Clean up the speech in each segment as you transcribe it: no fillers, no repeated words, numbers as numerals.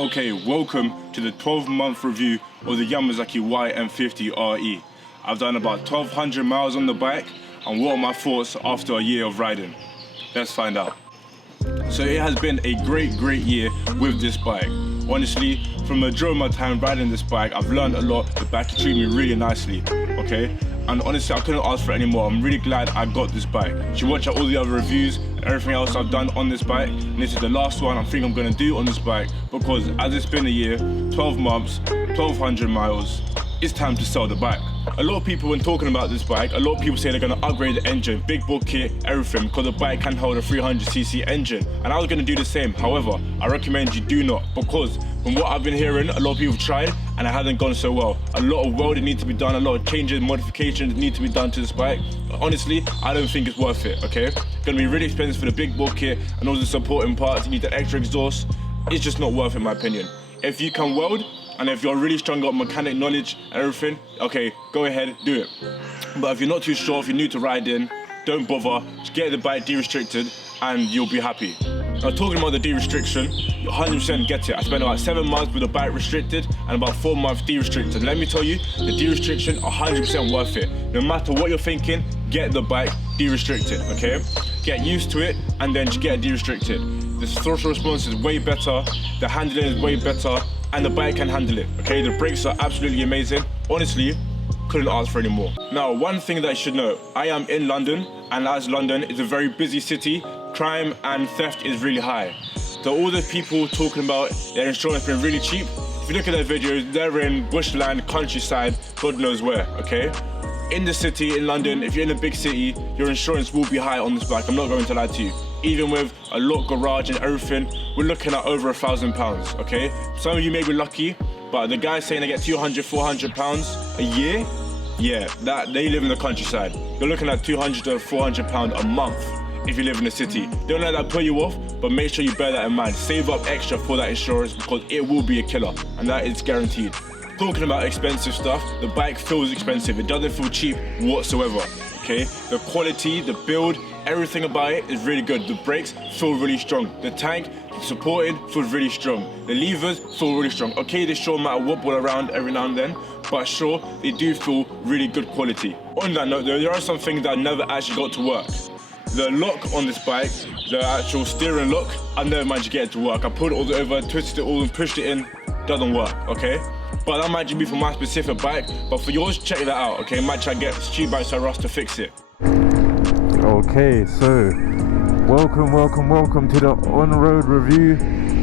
Okay, welcome to the 12-month review of the Yamasaki YM50-RE. I've done about 1,200 miles on the bike, and what are my thoughts after a year of riding? Let's find out. So it has been a great year with this bike. Honestly, from the majority of my time riding this bike, I've learned a lot. The bike treated me really nicely, okay? And honestly, I couldn't ask for any more. I'm really glad I got this bike. You should watch out all the other reviews and everything else I've done on this bike. And this is the last one I think I'm gonna do on this bike, because as it's been a year, 12 months, 1,200 miles, it's time to sell the bike. A lot of people, when talking about this bike, a lot of people say they're gonna upgrade the engine, big bore kit, everything, because the bike can hold a 300cc engine. And I was gonna do the same. However, I recommend you do not, because from what I've been hearing, a lot of people have tried and it hasn't gone so well. A lot of welding needs to be done, a lot of changes, modifications need to be done to this bike. But honestly, I don't think it's worth it, okay? It's gonna be really expensive for the big bore kit and all the supporting parts. You need the extra exhaust. It's just not worth it, in my opinion. If you can weld, and if you're really strong, got mechanic knowledge and everything, okay, go ahead, do it. But if you're not too sure, if you're new to riding, don't bother. Just get the bike de-restricted and you'll be happy. Now, talking about the de-restriction, you 100% get it. I spent about 7 months with the bike restricted and about 4 months de-restricted. Let me tell you, the de-restriction, 100% worth it. No matter what you're thinking, get the bike de-restricted, okay? Get used to it and then just get it de-restricted. The throttle response is way better, the handling is way better, and the bike can handle it, okay? The brakes are absolutely amazing. Honestly, couldn't ask for any more. Now, one thing that I should know, I am in London, and as London is a very busy city, crime and theft is really high. So all the people talking about their insurance being really cheap, if you look at their videos, they're in bushland, countryside, God knows where, okay? In the city, in London, if you're in a big city, your insurance will be high on this bike, I'm not going to lie to you. Even with a locked garage and everything, we're looking at over £1,000, okay? Some of you may be lucky, but the guys saying they get 200, 400 pounds a year, yeah, that they live in the countryside. You're looking at 200 to 400 pounds a month if you live in the city. Don't let that put you off, but make sure you bear that in mind. Save up extra for that insurance, because it will be a killer, and that is guaranteed. Talking about expensive stuff, the bike feels expensive. It doesn't feel cheap whatsoever, okay? The quality, the build, everything about it is really good. The brakes feel really strong. The tank, supported, feels really strong. The levers feel really strong. Okay, they sure might wobble around every now and then, but sure, they do feel really good quality. On that note though, there are some things that I never actually got to work. The lock on this bike, the actual steering lock, I never managed to get it to work. I pulled it all over, twisted it all and pushed it in, doesn't work, okay? But that might just be for my specific bike, but for yours, check that out, okay? Might try to get Street Bikes R Us to fix it. Okay, so welcome to the on-road review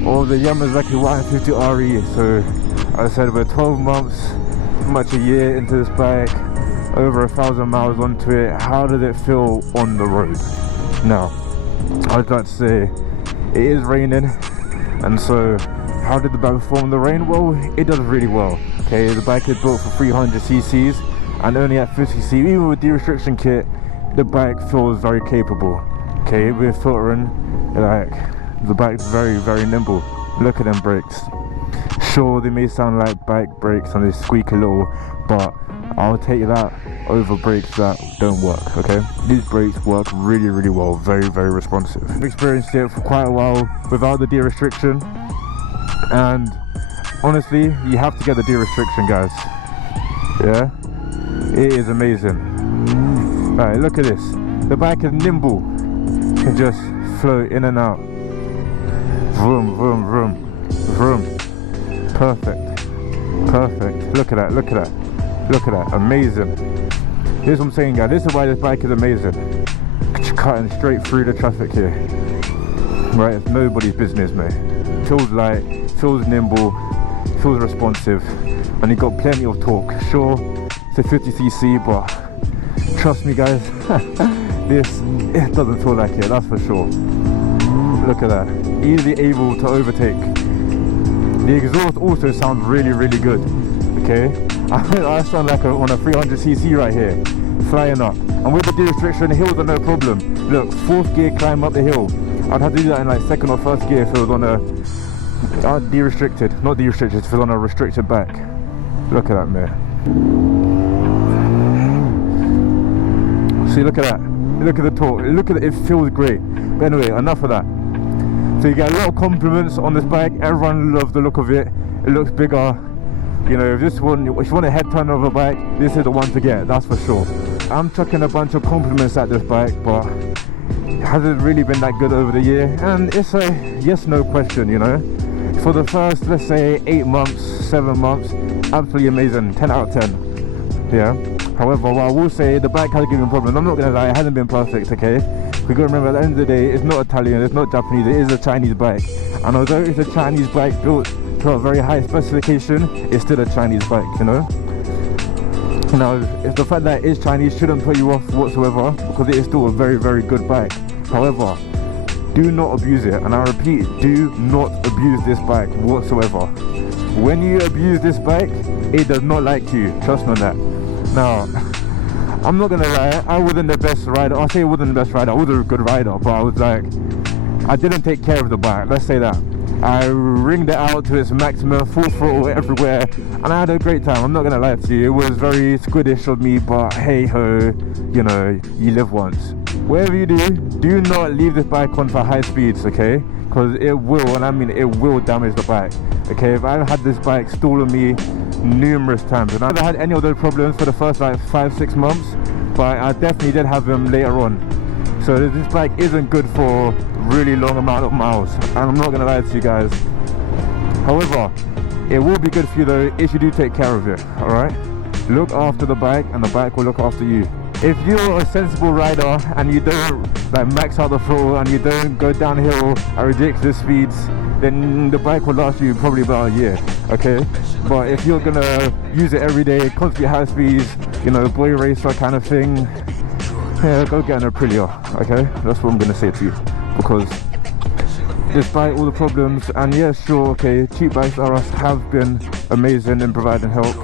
of the Yamasaki YM50-RE. So I said we're 12 months, much a year into this bike, over 1,000 miles onto it. How did it feel on the road? Now, I'd like to say it is raining, and so how did the bike perform in the rain? Well, it does really well. Okay, the bike is built for 300cc's and only at 50cc. Even with the restriction kit, the bike feels very capable. Okay, we're filtering, like, the bike's very nimble. Look at them brakes. Sure, they may sound like bike brakes and they squeak a little, but I'll take that over brakes that don't work, okay? These brakes work really well, very responsive. I've experienced it for quite a while without the de-restriction, and honestly, you have to get the de-restriction, guys. Yeah, it is amazing. Alright, look at this. The bike is nimble. You can just float in and out. Vroom. Perfect. Look at that. Amazing. Here's what I'm saying, guys. This is why this bike is amazing. Cutting straight through the traffic here. Right, it's nobody's business, mate. Feels light, feels nimble, feels responsive, and you got plenty of torque. Sure, it's a 50cc, but trust me, guys, it doesn't feel like it, that's for sure. Look at that, easily able to overtake. The exhaust also sounds really good, okay? I sound like on a 300cc right here, flying up. And with the de-restriction, the hills are no problem. Look, 4th gear climb up the hill. I'd have to do that in like 2nd or 1st gear if it was on a not de-restricted, if it was on a restricted bike. Look at that, man. See, look at that. Look at the torque. Look at it. It feels great. But anyway, enough of that. So you get a lot of compliments on this bike. Everyone loves the look of it. It looks bigger. You know, if you want a head turner of a bike, this is the one to get, that's for sure. I'm chucking a bunch of compliments at this bike, but it hasn't really been that good over the year. And it's a yes/no question, you know. For the first, let's say, 8 months, 7 months, absolutely amazing, 10 out of 10. Yeah. However, what I will say, the bike has given problems. I'm not gonna lie, it hasn't been perfect, okay? We gotta remember, at the end of the day, it's not Italian, it's not Japanese, it is a Chinese bike. And although it's a Chinese bike built to a very high specification, it's still a Chinese bike, you know. Now, if the fact that it is Chinese shouldn't put you off whatsoever, because it is still a very, very good bike. However, do not abuse it, and I repeat, do not abuse this bike whatsoever. When you abuse this bike, it does not like you, trust me on that. Now, I'm not gonna lie, I wasn't the best rider. I'll say I wasn't the best rider, I was a good rider, but I was like, I didn't take care of the bike, let's say that. I ringed it out to its maximum, full throttle everywhere, and I had a great time. I'm not gonna lie to you, it was very squiddish of me, but hey ho, you know, you live once. Whatever you do not leave this bike on for high speeds, okay? Because it will, and I mean it will, damage the bike. Okay, if I've had this bike stall on me numerous times, and I haven't had any of those problems for the first like 5-6 months, but I definitely did have them later on. So this bike isn't good for really long amount of miles, and I'm not gonna lie to you guys. However, it will be good for you though if you do take care of it. All right, look after the bike, and the bike will look after you. If you're a sensible rider and you don't like max out the throttle and you don't go downhill at ridiculous speeds, then the bike will last you probably about a year, okay? But if you're gonna use it every day, constantly high speeds, you know, boy racer kind of thing, yeah, go get an Aprilia, okay? That's what I'm gonna say to you, because despite all the problems, and yeah, sure, okay, Cheap Bikes R Us have been amazing in providing help,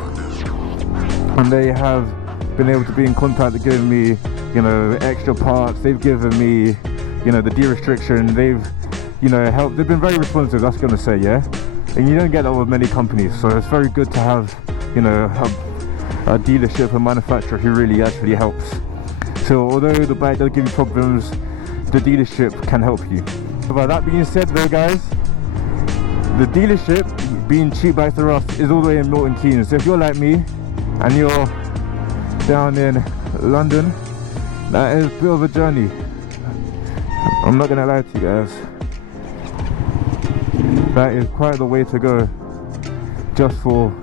and they have been able to be in contact, they've given me, you know, extra parts, they've given me, you know, the de-restriction, they've, you know, helped, they've been very responsive, that's gonna say, yeah? And you don't get that with many companies, so it's very good to have, you know, a dealership, a manufacturer who really actually helps. So although the bike does give you problems, the dealership can help you. But that being said though guys, the dealership, being Cheap Bikes R Us, is all the way in Milton Keynes. So if you're like me, and you're down in London, that is a bit of a journey. I'm not gonna lie to you guys, that is quite the way to go just for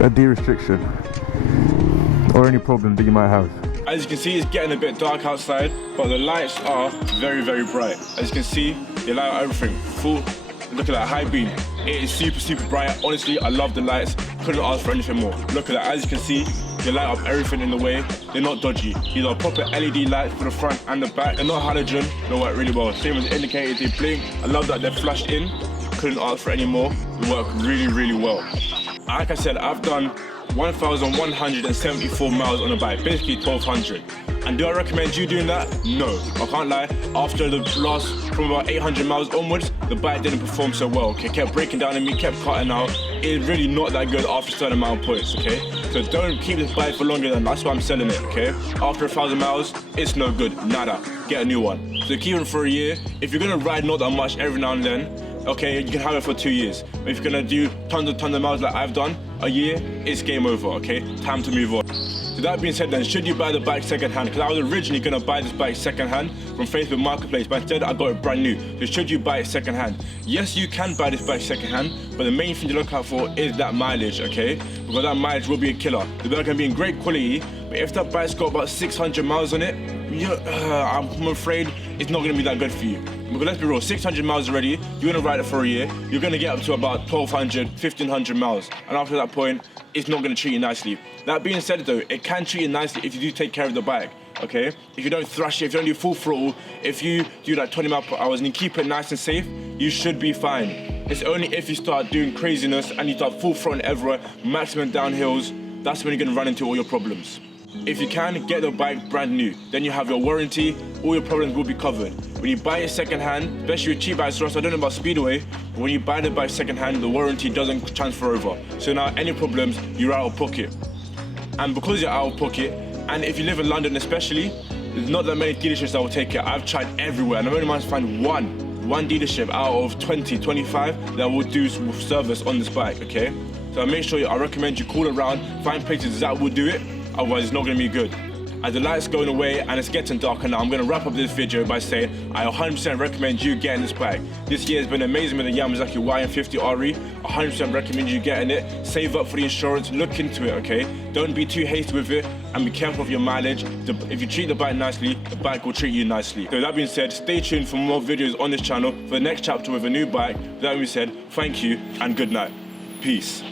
a de-restriction or any problem that you might have. As you can see, it's getting a bit dark outside, but the lights are very, very bright. As you can see, they light up everything. Full, look at that high beam. It is super, super bright. Honestly, I love the lights. Couldn't ask for anything more. Look at that, as you can see, they light up everything in the way. They're not dodgy. These are proper LED lights for the front and the back. They're not halogen, they work really well. Same as the indicators, they blink. I love that they're flashed in. Couldn't ask for any more. They work really, really well. Like I said, I've done 1,174 miles on a bike, basically 1,200. And do I recommend you doing that? No, I can't lie. After the last, from about 800 miles onwards, the bike didn't perform so well, okay? Kept breaking down on me, kept cutting out. It's really not that good after a certain amount of points, okay? So don't keep this bike for longer than that's why I'm selling it, okay? After 1,000 miles, it's no good, nada. Get a new one. So keep it for a year. If you're gonna ride not that much every now and then, okay, you can have it for 2 years. But if you're gonna do tons of miles like I've done, a year, it's game over, okay? Time to move on. So that being said then, should you buy the bike second-hand? Because I was originally gonna buy this bike second-hand from Facebook Marketplace, but instead I got it brand new. So should you buy it second-hand? Yes, you can buy this bike second-hand, but the main thing to look out for is that mileage, okay? Because that mileage will be a killer. The bike can be in great quality, but if that bike's got about 600 miles on it, I'm afraid it's not gonna be that good for you. Because let's be real, 600 miles already, you're gonna ride it for a year, you're gonna get up to about 1,200, 1,500 miles. And after that point, it's not gonna treat you nicely. That being said though, it can treat you nicely if you do take care of the bike, okay? If you don't thrash it, if you don't do full throttle, if you do like 20 miles per hour and you keep it nice and safe, you should be fine. It's only if you start doing craziness and you start full throttle everywhere, maximum downhills, that's when you're gonna run into all your problems. If you can, get the bike brand new. Then you have your warranty, all your problems will be covered. When you buy it second-hand, especially with Cheap Bikes R Us, I don't know about Speedway, but when you buy the bike second-hand, the warranty doesn't transfer over. So now any problems, you're out of pocket. And because you're out of pocket, and if you live in London especially, there's not that many dealerships that will take it. I've tried everywhere, and I've only managed to find one one dealership out of 20, 25 that will do service on this bike, okay? So make sure I recommend you call around, find places that will do it, otherwise it's not gonna be good. As the light's going away and it's getting darker now, I'm gonna wrap up this video by saying I 100% recommend you getting this bike. This year has been amazing with the Yamasaki YM50-RE. 100% recommend you getting it. Save up for the insurance, look into it, okay? Don't be too hasty with it and be careful of your mileage. If you treat the bike nicely, the bike will treat you nicely. So that being said, stay tuned for more videos on this channel for the next chapter with a new bike. That being said, thank you and good night. Peace.